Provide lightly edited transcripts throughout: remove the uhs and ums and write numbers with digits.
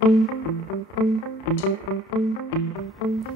Hello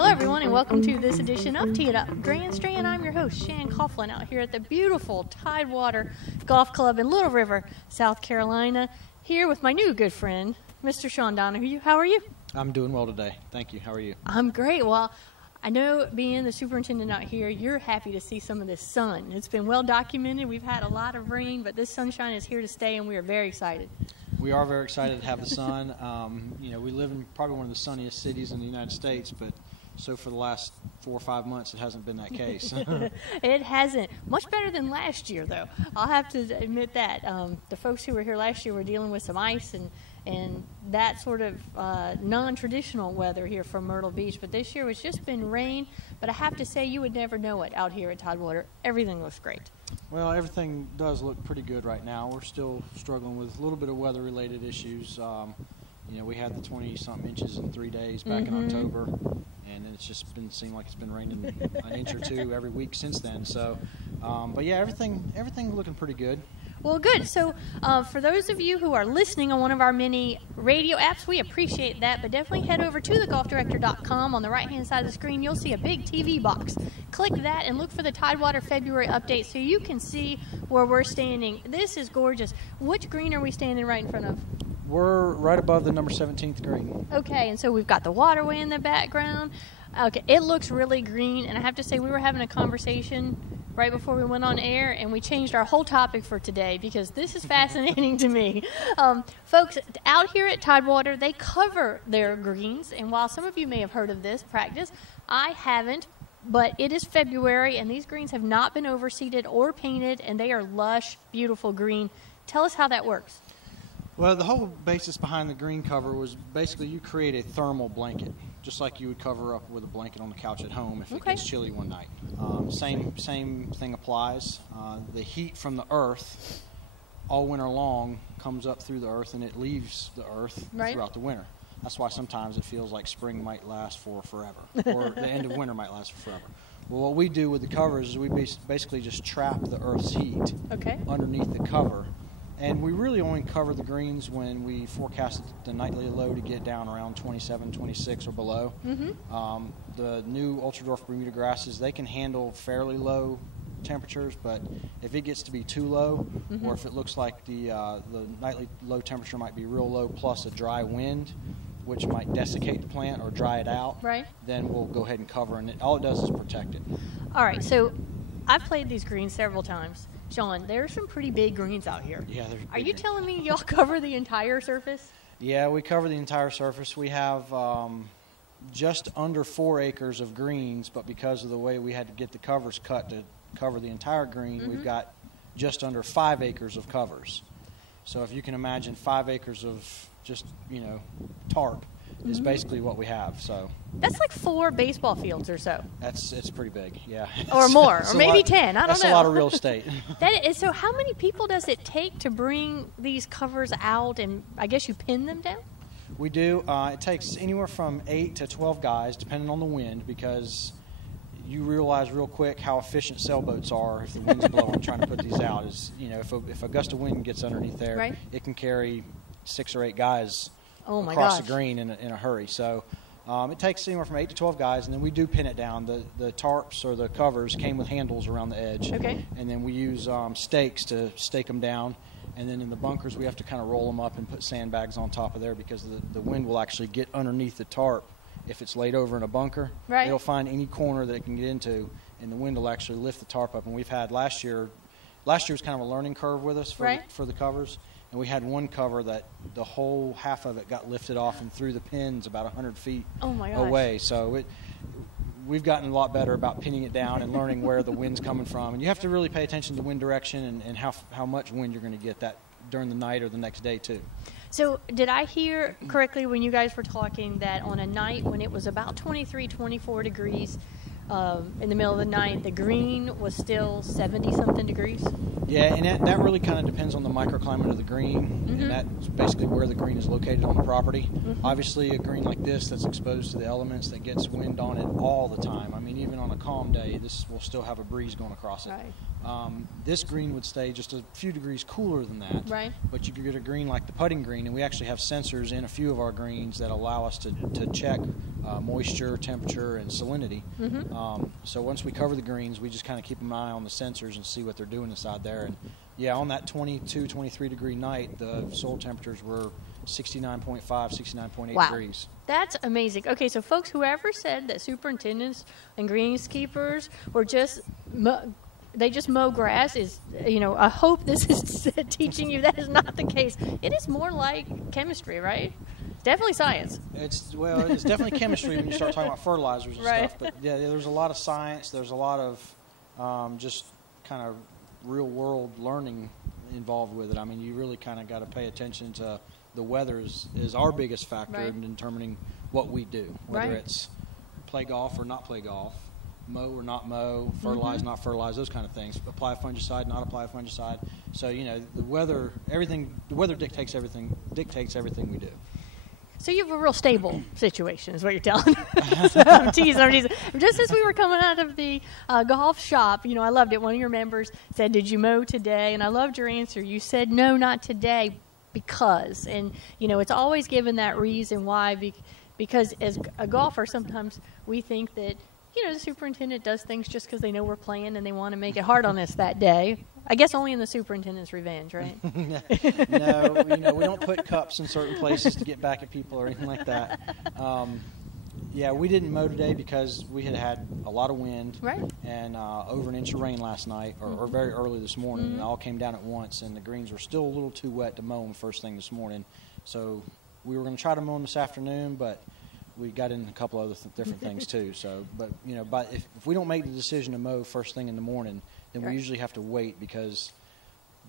everyone and welcome to this edition of Tee It Up Grandstand. I'm your host, Shan Coughlin, out here at the beautiful Tidewater Golf Club in Little River, South Carolina, here with my new good friend, Mr. Shaun Donahue. How are you? I'm doing well today. Thank you. How are you? I'm great. Well, I know being the superintendent out here, you're happy to see some of this sun. It's been well documented. We've had a lot of rain, but this sunshine is here to stay, and we are very excited. We are very excited to have the sun. We live in probably one of the sunniest cities in the United States, but so for the last 4 or 5 months, it hasn't been that case. It hasn't. Much better than last year, though. I'll have to admit that. The folks who were here last year were dealing with some ice and that sort of non-traditional weather here from Myrtle Beach. But this year it's just been rain. But I have to say, you would never know it out here at Tidewater. Everything looks great. Well, everything does look pretty good right now. We're still struggling with a little bit of weather-related issues. We had the 20-something inches in 3 days back in October, and it's just seemed like it's been raining an inch or two every week since then. So, but yeah, everything looking pretty good. Well, good. So for those of you who are listening on one of our many radio apps, we appreciate that, but definitely head over to thegolfdirector.com. On the right-hand side of the screen, you'll see a big TV box. Click that and look for the Tidewater February update so you can see where we're standing. This is gorgeous. Which green are we standing right in front of? We're right above the number 17th green. Okay, and so we've got the waterway in the background. Okay, it looks really green, and I have to say we were having a conversation right before we went on air, and we changed our whole topic for today because this is fascinating to me. Folks, out here at Tidewater, they cover their greens, and while some of you may have heard of this practice, I haven't, but it is February, and these greens have not been overseeded or painted, and they are lush, beautiful green. Tell us how that works. Well, the whole basis behind the green cover was basically you create a thermal blanket, just like you would cover up with a blanket on the couch at home if it gets chilly one night. Same thing applies. The heat from the earth all winter long comes up through the earth and it leaves the earth throughout the winter. That's why sometimes it feels like spring might last for forever, or the end of winter might last for forever. Well, what we do with the covers is we basically just trap the earth's heat underneath the cover. And we really only cover the greens when we forecast the nightly low to get down around 27, 26 or below. The new ultra-dwarf Bermuda grasses, they can handle fairly low temperatures, but if it gets to be too low, or if it looks like the nightly low temperature might be real low plus a dry wind, which might desiccate the plant or dry it out, then we'll go ahead and cover, and all it does is protect it. All right, so I've played these greens several times. Shaun, there are some pretty big greens out here. Yeah, are you telling me y'all cover the entire surface? Yeah, we cover the entire surface. We have just under 4 acres of greens, but because of the way we had to get the covers cut to cover the entire green, we've got just under 5 acres of covers. So if you can imagine 5 acres of just, tarp is basically what we have. So that's like 4 baseball fields or so. It's pretty big, yeah. Or more, or maybe 10. I don't know. That's a lot of real estate. So how many people does it take to bring these covers out, and I guess you pin them down? We do. It takes anywhere from 8 to 12 guys, depending on the wind, because you realize real quick how efficient sailboats are if the wind's blowing trying to put these out. If a gust of wind gets underneath there, it can carry 6 or 8 guys across the green in a hurry. So it takes anywhere from 8 to 12 guys, and then we do pin it down. The tarps or the covers came with handles around the edge, and then we use stakes to stake them down. And then in the bunkers, we have to kind of roll them up and put sandbags on top of there because the wind will actually get underneath the tarp if it's laid over in a bunker. It'll find any corner that it can get into, and the wind will actually lift the tarp up. And we've had last year was kind of a learning curve with us for the covers. And we had one cover that the whole half of it got lifted off and threw the pins about 100 feet away. So we've gotten a lot better about pinning it down and learning where the wind's coming from. And you have to really pay attention to wind direction and how much wind you're going to get that during the night or the next day too. So did I hear correctly when you guys were talking that on a night when it was about 23, 24 degrees in the middle of the night, the green was still 70-something degrees? Yeah, and that really kind of depends on the microclimate of the green, and that's basically where the green is located on the property. Obviously, a green like this that's exposed to the elements, that gets wind on it all the time. I mean, even on a calm day, this will still have a breeze going across it. This green would stay just a few degrees cooler than that. Right. But you could get a green like the putting green, and we actually have sensors in a few of our greens that allow us to check moisture, temperature, and salinity. So once we cover the greens, we just kind of keep an eye on the sensors and see what they're doing inside there. And yeah, on that 22, 23 degree night, the soil temperatures were 69.5, 69.8 degrees. That's amazing. Okay, so folks, whoever said that superintendents and greenskeepers were just they just mow grass is, I hope this is teaching you that is not the case. It is more like chemistry, right? Definitely science. It's definitely chemistry when you start talking about fertilizers and stuff. But yeah, there's a lot of science. There's a lot of just kind of real world learning involved with it. I mean, you really kind of got to pay attention to the weather is our biggest factor in determining what we do, whether it's play golf or not play golf, mow or not mow, fertilize, not fertilize, those kind of things. Apply a fungicide, not apply a fungicide. So, the weather dictates everything we do. So you have a real stable situation is what you're telling me. So I'm teasing. Just as we were coming out of the golf shop, I loved it. One of your members said, "Did you mow today?" And I loved your answer. You said, "No, not today, because." And, it's always given that reason why, because as a golfer, sometimes we think that, the superintendent does things just because they know we're playing and they want to make it hard on us that day. I guess only in the superintendent's revenge, right? No, we don't put cups in certain places to get back at people or anything like that. Yeah, we didn't mow today because we had a lot of wind and over an inch of rain last night or very early this morning. And it all came down at once, and the greens were still a little too wet to mow them first thing this morning. So we were going to try to mow them this afternoon, but we got in a couple other different things too. So, but if we don't make the decision to mow first thing in the morning, then we usually have to wait, because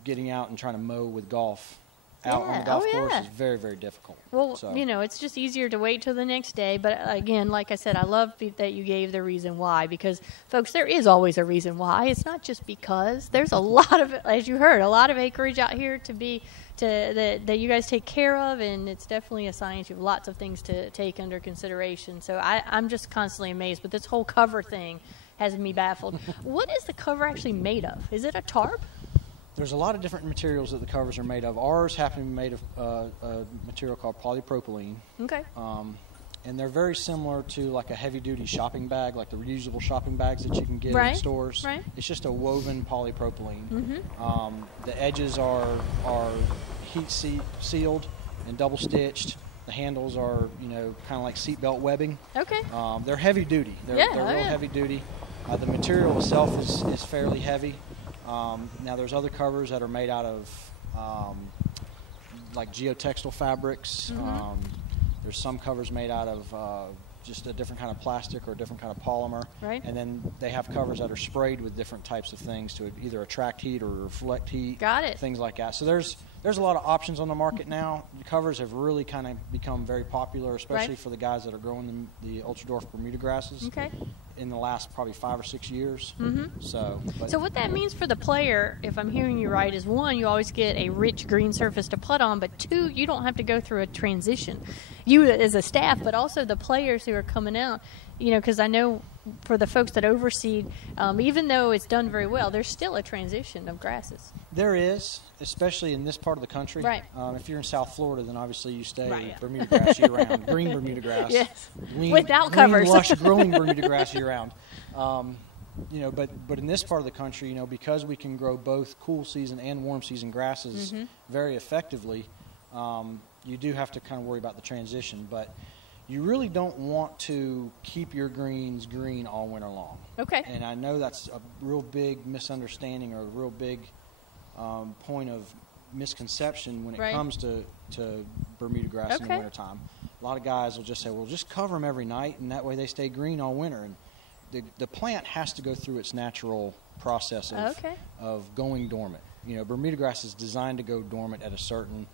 getting out and trying to mow with golf out on the golf course is very, very difficult. Well, it's just easier to wait till the next day. But again, like I said, I love that you gave the reason why, because, folks, there is always a reason why. It's not just because. There's a lot of, as you heard, a lot of acreage out here that you guys take care of, and it's definitely a science. You have lots of things to take under consideration. So I'm just constantly amazed. But this whole cover thing has me baffled. What is the cover actually made of? Is it a tarp? There's a lot of different materials that the covers are made of. Ours happen to be made of a material called polypropylene. Okay. And they're very similar to like a heavy-duty shopping bag, like the reusable shopping bags that you can get in stores. Right. It's just a woven polypropylene. The edges are heat sealed and double-stitched. The handles are, kind of like seatbelt webbing. Okay. They're heavy-duty. They're real heavy-duty. The material itself is fairly heavy. Now, there's other covers that are made out of like geotextile fabrics. There's some covers made out of just a different kind of plastic or a different kind of polymer. Right. And then they have covers that are sprayed with different types of things to either attract heat or reflect heat. Got it. Things like that. So there's a lot of options on the market now. The covers have really kind of become very popular, especially for the guys that are growing the ultra-dwarf Bermuda grasses. Okay. In the last probably 5 or 6 years. So what that means for the player, if I'm hearing you right, is one, you always get a rich green surface to putt on, but two, you don't have to go through a transition. You as a staff, but also the players who are coming out, because I know for the folks that overseed, even though it's done very well, there's still a transition of grasses. There is, especially in this part of the country. Right. If you're in South Florida, then obviously you stay Bermuda grass year-round, green Bermuda grass. Yes. Without covers. Lush, growing Bermuda grass year-round. But in this part of the country, because we can grow both cool season and warm season grasses very effectively, you do have to kind of worry about the transition. But you really don't want to keep your greens green all winter long. Okay. And I know that's a real big misunderstanding or a real big point of misconception when it comes to Bermuda grass in the wintertime. A lot of guys will just say, well, just cover them every night, and that way they stay green all winter. And the plant has to go through its natural process of going dormant. Bermuda grass is designed to go dormant at a certain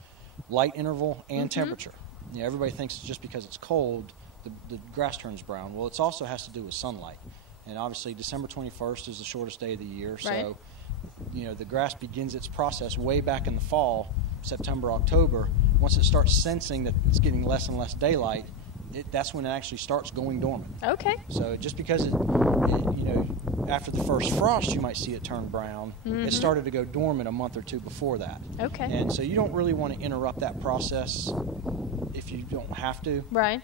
light interval and temperature. Everybody thinks just because it's cold, the grass turns brown. Well, it also has to do with sunlight. And obviously, December 21st is the shortest day of the year. So, the grass begins its process way back in the fall, September, October. Once it starts sensing that it's getting less and less daylight, that's when it actually starts going dormant. Okay. So just because after the first frost you might see it turn brown, it started to go dormant a month or two before that. Okay. And so you don't really want to interrupt that process if you don't have to. Right.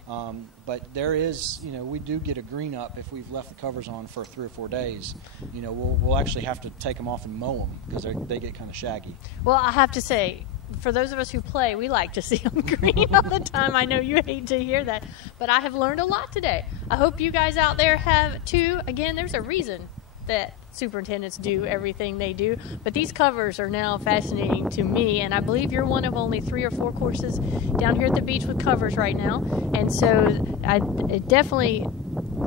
But there is, we do get a green up if we've left the covers on for 3 or 4 days. We'll actually have to take them off and mow them because they get kind of shaggy. Well, I have to say, for those of us who play, we like to see them green all the time. I know you hate to hear that, but I have learned a lot today. I hope you guys out there have too. Again, there's a reason that superintendents do everything they do, but these covers are now fascinating to me, and I believe you're one of only 3 or 4 courses down here at the beach with covers right now, and so it definitely,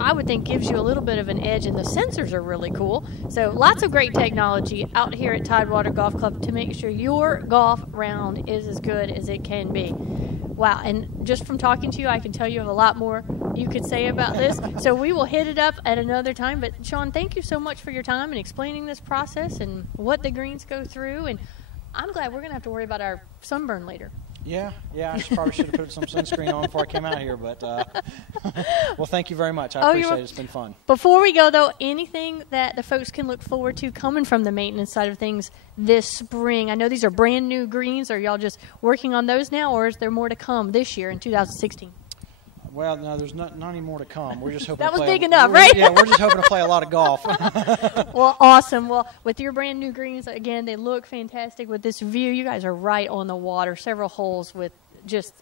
I would think, gives you a little bit of an edge, and the sensors are really cool. So lots of great technology out here at Tidewater Golf Club to make sure your golf round is as good as it can be. Wow, and just from talking to you, I can tell you have a lot more you could say about this. So we will hit it up at another time. But, Shaun, thank you so much for your time and explaining this process and what the greens go through. And I'm glad we're going to have to worry about our sunburn later. Yeah, I probably should have put some sunscreen on before I came out here, but well, thank you very much. I appreciate it. It's been fun. Before we go, though, anything that the folks can look forward to coming from the maintenance side of things this spring? I know these are brand new greens. Are y'all just working on those now, or is there more to come this year in 2016? Well, no, there's not any more to come. We're just hoping that to was play big enough, right? Yeah, we're just hoping to play a lot of golf. Well, awesome. Well, with your brand new greens, again, they look fantastic with this view. You guys are right on the water, several holes with just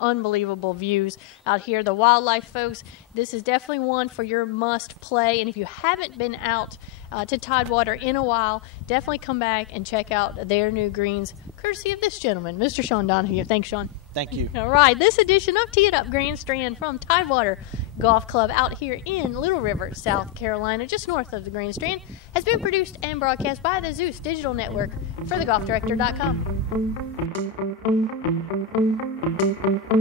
unbelievable views out here. The wildlife folks, this is definitely one for your must play. And if you haven't been out to Tidewater in a while, definitely come back and check out their new greens, courtesy of this gentleman, Mr. Shaun Donahue. Thanks, Shaun. Thank you. All right, this edition of Tee It Up Grand Strand from Tidewater Golf Club out here in Little River, South Carolina, just north of the Grand Strand, has been produced and broadcast by the Zeus Digital Network for thegolfdirector.com.